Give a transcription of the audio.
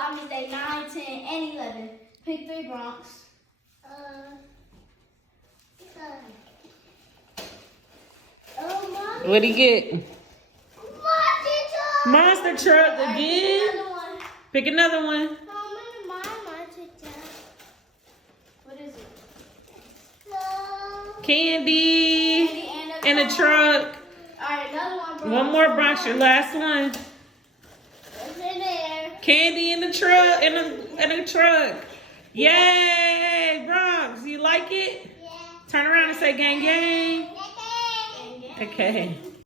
by mistake 9, 10, and 11. Pick 3, Bronx. What'd he get? Monster truck again. Pick another one. What is it? Candy and a truck. Alright, another one, Bronx. One more, Bronx. Your last one. What's in there? Candy in the truck. In a truck. Yay, Bronx. You like it? Yeah. Turn around and say gang gang. Okay.